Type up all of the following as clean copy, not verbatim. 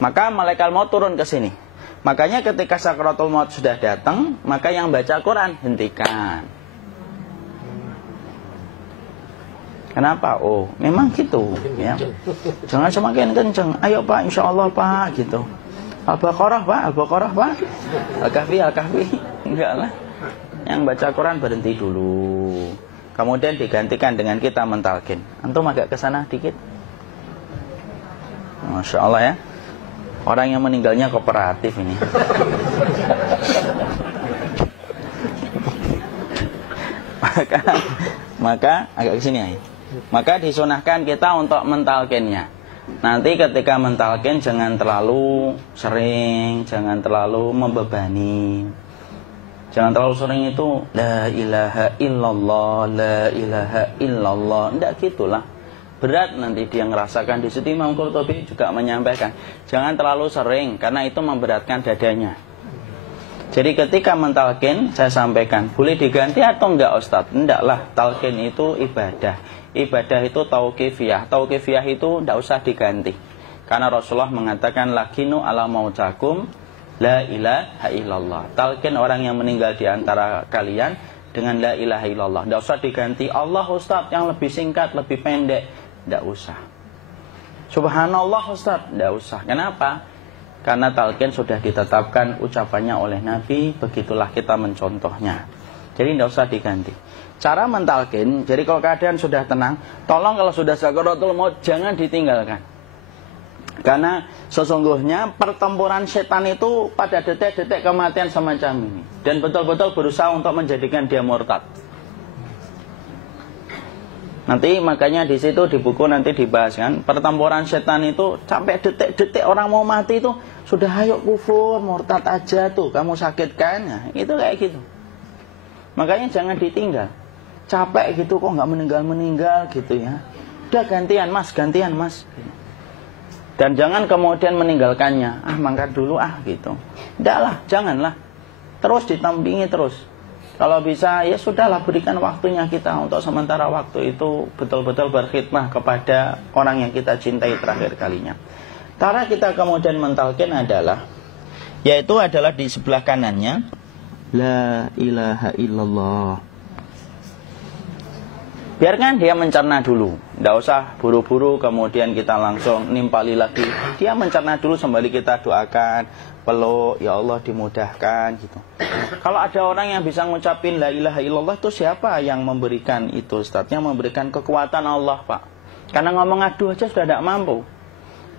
Maka malaikat maut turun ke sini. Makanya ketika sakaratul maut sudah datang, maka yang baca Quran hentikan. Kenapa? Oh, memang gitu ya. Jangan semakin kenceng. Ayo Pak, insya Allah Pak, gitu. Al-Baqarah Pak, Al-Baqarah Pak. Al-Kahfi, Al-Kahfi. Enggak lah. Yang baca Quran berhenti dulu. Kemudian digantikan dengan kita mentalkin. Antum agak ke sana dikit. Masya Allah ya. Orang yang meninggalnya kooperatif ini. maka agak ke sini aja. Maka disunahkan kita untuk mentalkinnya. Nanti ketika mentalkin jangan terlalu sering, jangan terlalu membebani. Jangan terlalu sering itu la ilaha illallah, la ilaha illallah. Enggak gitulah. Berat nanti dia ngerasakan. Di situ Imam Qurtubi juga menyampaikan, jangan terlalu sering karena itu memberatkan dadanya. Jadi ketika mentalkin, saya sampaikan, boleh diganti atau enggak Ustadz? Enggak lah, talkin itu ibadah. Ibadah itu tauqifiyah. Tauqifiyah itu enggak usah diganti. Karena Rasulullah mengatakan, lakinu ala mautakum la ilaha illallah. Talkin orang yang meninggal di antara kalian dengan la ilaha illallah. Enggak usah diganti Allah Ustadz yang lebih singkat, lebih pendek. Tidak usah. Subhanallah Ustaz, tidak usah. Kenapa? Karena talqin sudah ditetapkan ucapannya oleh Nabi, begitulah kita mencontohnya. Jadi tidak usah diganti. Cara mentalqin, jadi kalau keadaan sudah tenang, tolong kalau sudah sakaratul maut jangan ditinggalkan. Karena sesungguhnya pertempuran setan itu pada detik-detik kematian semacam ini. Dan betul-betul berusaha untuk menjadikan dia murtad. Nanti makanya di situ di buku nanti dibahas kan, pertempuran setan itu sampai detik-detik orang mau mati itu sudah ayo kufur, murtad aja tuh, kamu sakit kan? Nah, itu kayak gitu. Makanya jangan ditinggal. Capek gitu kok nggak meninggal gitu ya. Udah gantian mas. Dan jangan kemudian meninggalkannya. Mangkat dulu gitu. Enggak lah, janganlah. Terus ditampingi terus. Kalau bisa ya sudahlah, berikan waktunya kita untuk sementara waktu itu betul-betul berkhidmah kepada orang yang kita cintai terakhir kalinya. Cara kita kemudian mentalkin adalah, yaitu adalah di sebelah kanannya la ilaha illallah. Biarkan dia mencerna dulu, tidak usah buru-buru kemudian kita langsung nimpali lagi. Dia mencerna dulu sembari kita doakan, peluk, ya Allah dimudahkan gitu. Kalau ada orang yang bisa ngucapin la ilaha illallah, itu siapa yang memberikan itu Ustaz? Yang memberikan kekuatan Allah Pak. Karena ngomong aduh aja sudah tidak mampu.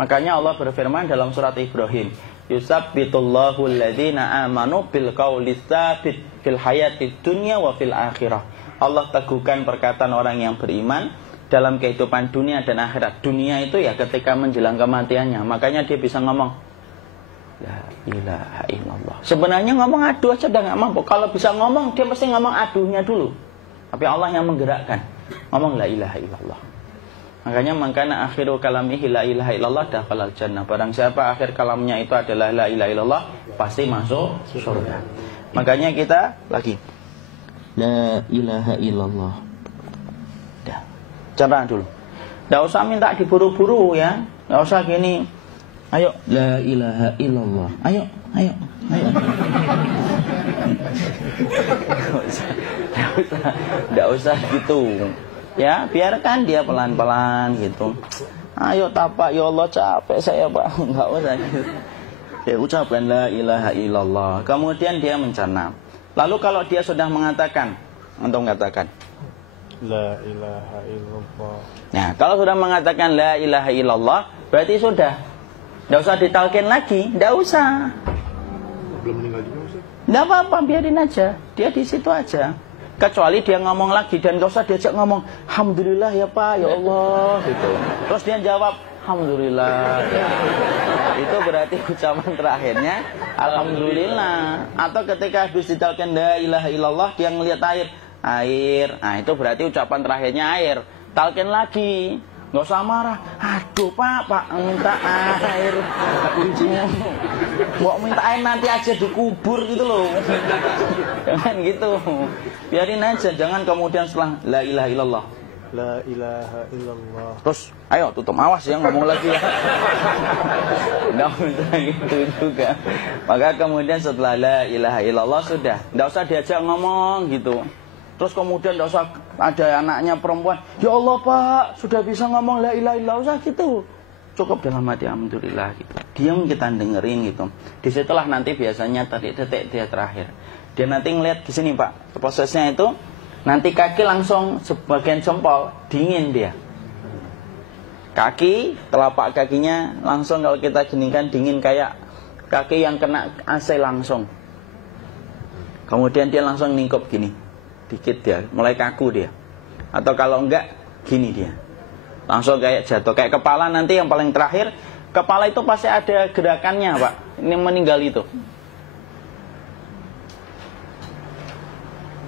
Makanya Allah berfirman dalam surat Ibrahim, yusabbitullahu alladhina amanu bil qawli tsabit fil hayatid dunya wa fil akhirah. Allah teguhkan perkataan orang yang beriman dalam kehidupan dunia dan akhirat. Dunia itu ya ketika menjelang kematiannya. Makanya dia bisa ngomong la ilaha illallah. Sebenarnya ngomong aduh aja udah gak mampu. Kalau bisa ngomong, dia mesti ngomong aduhnya dulu. Tapi Allah yang menggerakkan. Ngomong la ilaha illallah. Makanya makana akhiru kalamihi la ilaha illallah dakhalal jannah. Barang siapa akhir kalamnya itu adalah la ilaha illallah, pasti masuk surga. Makanya kita lagi la ilaha illallah. Dah. Cara dulu. Enggak usah minta diburu-buru ya. Enggak usah gini. Ayo la ilaha illallah. Ayo. Enggak usah gitu. Ya, biarkan dia pelan-pelan gitu. Ayo tapak, ya Allah capek saya Pak. Enggak usah gitu. Dia ucapkan la ilaha illallah. Kemudian dia mencerna. Lalu kalau dia sudah mengatakan, untuk mengatakan la ilaha illallah. Nah, kalau sudah mengatakan la ilaha illallah, berarti sudah. Tidak usah ditalkin lagi, tidak usah. Belum meninggal juga Ustaz? Tidak apa-apa, biarin aja. Dia di situ aja. Kecuali dia ngomong lagi dan gak usah diajak ngomong alhamdulillah ya Pak, ya Allah gitu. Terus dia jawab alhamdulillah. Itu berarti ucapan terakhirnya alhamdulillah. Atau ketika habis ditalkin la ilaha illallah, dia ngelihat air. Nah, itu berarti ucapan terakhirnya air. Talkin lagi. Nggak usah marah. Aduh Pak minta air. Mau minta air nanti aja dikubur gitu loh. Jangan gitu. Biarin aja. Jangan kemudian setelah la ilaha illallah La ilaha illallah. Terus, ayo tutup, awas ya ngomong lagi ya. Nggak usah gitu juga. Maka kemudian setelah la ilaha illallah sudah, nggak usah diajak ngomong gitu. Terus kemudian nggak usah ada anaknya perempuan, ya Allah Pak, sudah bisa ngomong la ilaha illallah, usah gitu. Cukup dalam hati alhamdulillah gitu. Diam kita dengerin gitu. Disitulah nanti biasanya detik dia terakhir. Dia nanti ngeliat di sini Pak, prosesnya itu nanti kaki langsung sebagian jempol dingin dia. Kaki, telapak kakinya langsung kalau kita geningkan dingin kayak kaki yang kena AC langsung. Kemudian dia langsung ningkup gini, dikit dia, mulai kaku dia. Atau kalau enggak, gini dia. Langsung kayak jatuh, kayak kepala nanti yang paling terakhir, kepala itu pasti ada gerakannya Pak. Ini meninggal itu.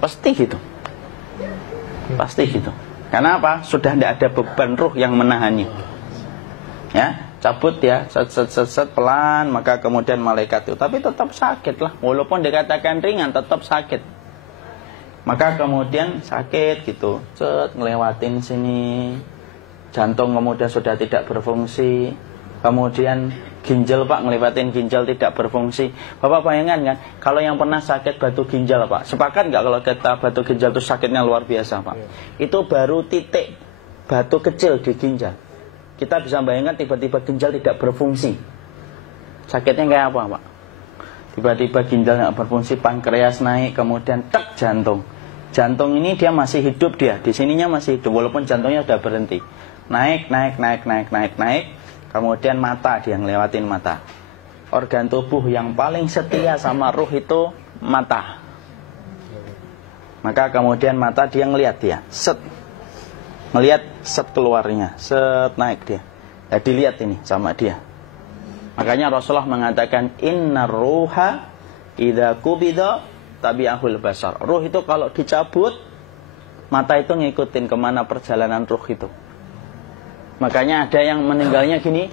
Pasti gitu. Pasti gitu. Karena apa? Sudah tidak ada beban ruh yang menahannya. Ya, cabut ya, set pelan, maka kemudian malaikat itu. Tapi tetap sakit lah. Walaupun dikatakan ringan, tetap sakit. Maka kemudian sakit gitu. Set ngelewatin sini. Jantung kemudian sudah tidak berfungsi. Kemudian ginjal Pak, ngelewatin ginjal tidak berfungsi. Bapak bayangkan kan, kalau yang pernah sakit batu ginjal Pak, sepakat nggak kalau kita batu ginjal itu sakitnya luar biasa Pak? Itu baru titik batu kecil di ginjal. Kita bisa bayangkan tiba-tiba ginjal tidak berfungsi. Sakitnya kayak apa Pak? Tiba-tiba ginjal nggak berfungsi, pankreas naik, kemudian tek jantung. Jantung ini dia masih hidup dia, di sininya masih hidup walaupun jantungnya sudah berhenti. Naik. Kemudian mata, dia ngelewatin mata. Organ tubuh yang paling setia sama ruh itu mata. Maka kemudian mata dia ngelihat dia, set. Ngelihat set keluarnya, set naik dia. Ya dilihat ini sama dia. Makanya Rasulullah mengatakan innar ruha idza qubida tabi'ahul basar. Ruh itu kalau dicabut, mata itu ngikutin kemana perjalanan ruh itu. Makanya ada yang meninggalnya gini.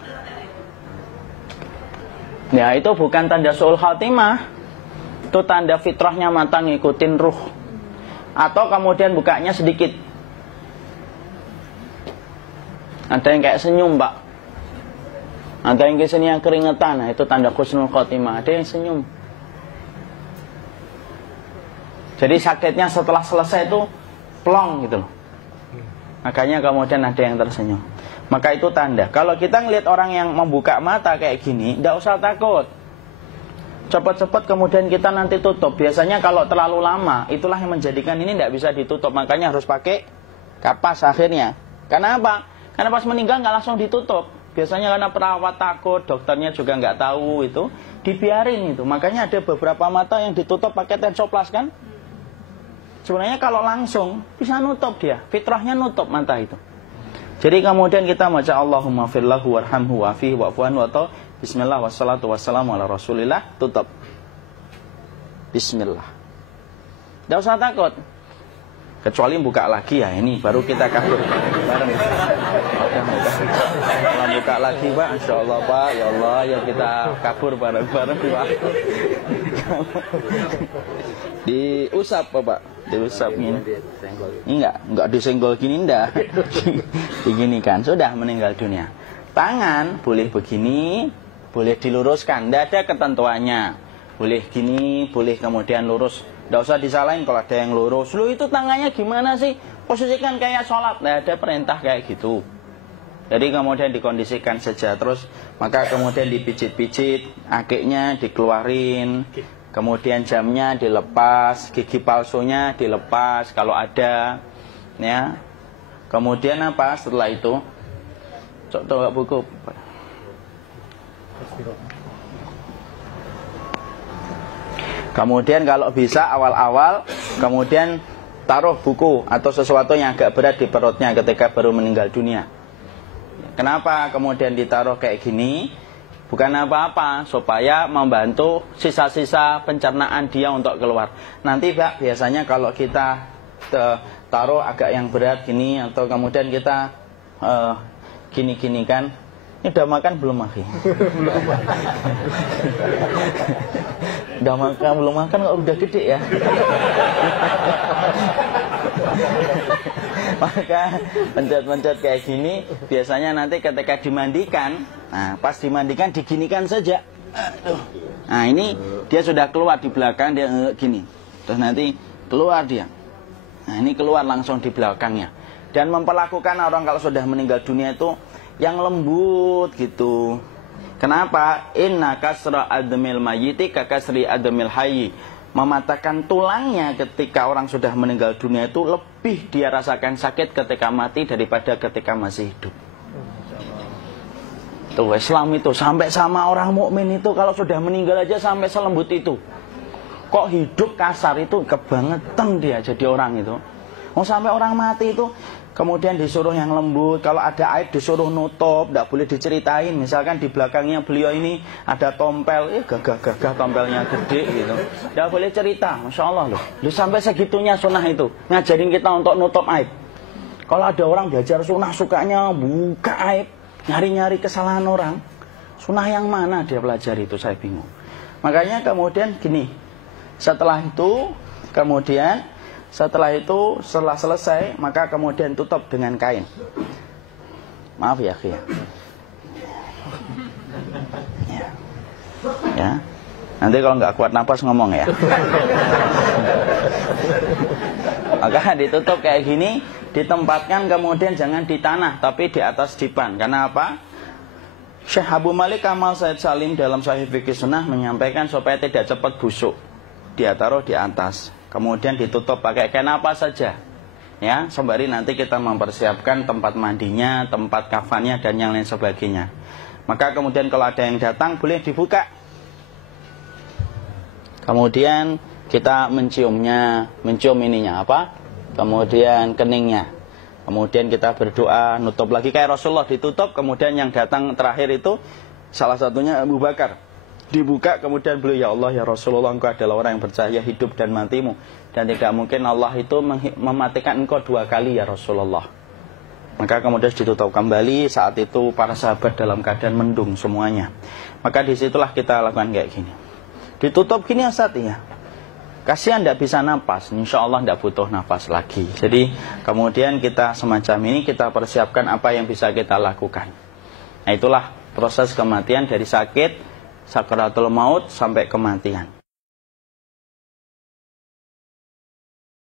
Ya itu bukan tanda su'ul khatimah. Itu tanda fitrahnya mata ngikutin ruh. Atau kemudian bukanya sedikit. Ada yang kayak senyum Pak. Ada yang kesini yang keringetan. Nah itu tanda husnul khatimah. Ada yang senyum. Jadi sakitnya setelah selesai itu plong gitu loh. Makanya kemudian ada yang tersenyum. Maka itu tanda. Kalau kita ngelihat orang yang membuka mata kayak gini, tidak usah takut. Cepat-cepat kemudian kita nanti tutup. Biasanya kalau terlalu lama, itulah yang menjadikan ini tidak bisa ditutup. Makanya harus pakai kapas akhirnya. Karena apa? Karena pas meninggal nggak langsung ditutup. Biasanya karena perawat takut, dokternya juga nggak tahu itu, dibiarin itu. Makanya ada beberapa mata yang ditutup pakai tensoplas kan? Sebenarnya kalau langsung bisa nutup dia, fitrahnya nutup mata itu. Jadi kemudian kita baca Allahumma firlahu warhamhu wa'afihi wa'fu'anhu atau bismillah wassalatu wassalamu ala rasulillah, tutup. Bismillah. Tidak usah takut. Kecuali buka lagi ya, ini baru kita kabur bareng. Kalau buka lagi Pak, insya Allah Pak, ya Allah ya kita kabur bareng-bareng Pak. Diusap Pak, diusap gini. Enggak disenggol gini enggak. Begini kan, sudah meninggal dunia. Tangan boleh begini, boleh diluruskan, tidak ada ketentuannya. Boleh gini, boleh kemudian lurus. Tidak usah disalahin kalau ada yang lurus. Lu itu tangannya gimana sih? Posisikan kayak sholat. Tidak ada perintah kayak gitu. Jadi kemudian dikondisikan saja. Terus maka kemudian dipijit-pijit, akiknya dikeluarin. Kemudian jamnya dilepas, gigi palsunya dilepas kalau ada. Ya. Kemudian apa setelah itu? Coba buku. Kemudian kalau bisa awal-awal kemudian taruh buku atau sesuatu yang agak berat di perutnya ketika baru meninggal dunia. Kenapa kemudian ditaruh kayak gini? Bukan apa-apa, supaya membantu sisa-sisa pencernaan dia untuk keluar. Nanti Pak, biasanya kalau kita taruh agak yang berat gini atau kemudian kita gini-gini kan, ini udah makan belum Maki? Udah makan belum makan kok udah gede ya? Maka pencet-pencet kayak gini biasanya nanti ketika dimandikan, nah pas dimandikan diginikan saja. Aduh. Nah ini dia sudah keluar di belakang, dia gini. Terus nanti keluar dia. Nah ini keluar langsung di belakangnya. Dan memperlakukan orang kalau sudah meninggal dunia itu yang lembut gitu. Kenapa? Inna kasra admil mayyiti kakasri admil hayyi. Mematahkan tulangnya ketika orang sudah meninggal dunia itu lebih dia rasakan sakit ketika mati daripada ketika masih hidup. Tuh Islam itu sampai sama orang mukmin itu kalau sudah meninggal aja sampai selembut itu. Kok hidup kasar itu kebangetan dia jadi orang itu. Mau sampai orang mati itu kemudian disuruh yang lembut. Kalau ada aib disuruh nutup, tidak boleh diceritain. Misalkan di belakangnya beliau ini ada tompel, gagah-gagah tompelnya gede gitu. Tidak boleh cerita, Masya Allah loh. Sampai segitunya sunnah itu ngajarin kita untuk nutup aib. Kalau ada orang belajar sunnah sukanya buka aib, nyari-nyari kesalahan orang. Sunnah yang mana dia pelajari itu saya bingung. Makanya kemudian gini, setelah selesai maka kemudian tutup dengan kain. Maaf ya, ya. Ya. Nanti kalau nggak kuat napas ngomong ya. Maka ditutup kayak gini, ditempatkan kemudian jangan di tanah tapi di atas dipan. Karena apa? Syekh Abu Malik Kamal Said Salim dalam Sahih Fikih Sunnah menyampaikan supaya tidak cepat busuk. Dia taruh di atas. Kemudian ditutup pakai kain apa saja. Ya, sembari nanti kita mempersiapkan tempat mandinya, tempat kafannya dan yang lain sebagainya. Maka kemudian kalau ada yang datang boleh dibuka. Kemudian kita mencium ininya apa? Kemudian keningnya. Kemudian kita berdoa, nutup lagi kayak Rasulullah ditutup, kemudian yang datang terakhir itu salah satunya Abu Bakar. Dibuka kemudian beliau, ya Allah ya Rasulullah, engkau adalah orang yang percaya hidup dan matimu, dan tidak mungkin Allah itu mematikan engkau 2 kali ya Rasulullah. Maka kemudian ditutup kembali. Saat itu para sahabat dalam keadaan mendung semuanya. Maka disitulah kita lakukan kayak gini. Ditutup gini ya saat ya. Kasihan tidak bisa napas, insya Allah tidak butuh napas lagi. Jadi kemudian kita semacam ini kita persiapkan apa yang bisa kita lakukan. Nah itulah proses kematian dari sakit sakaratul maut sampai kematian.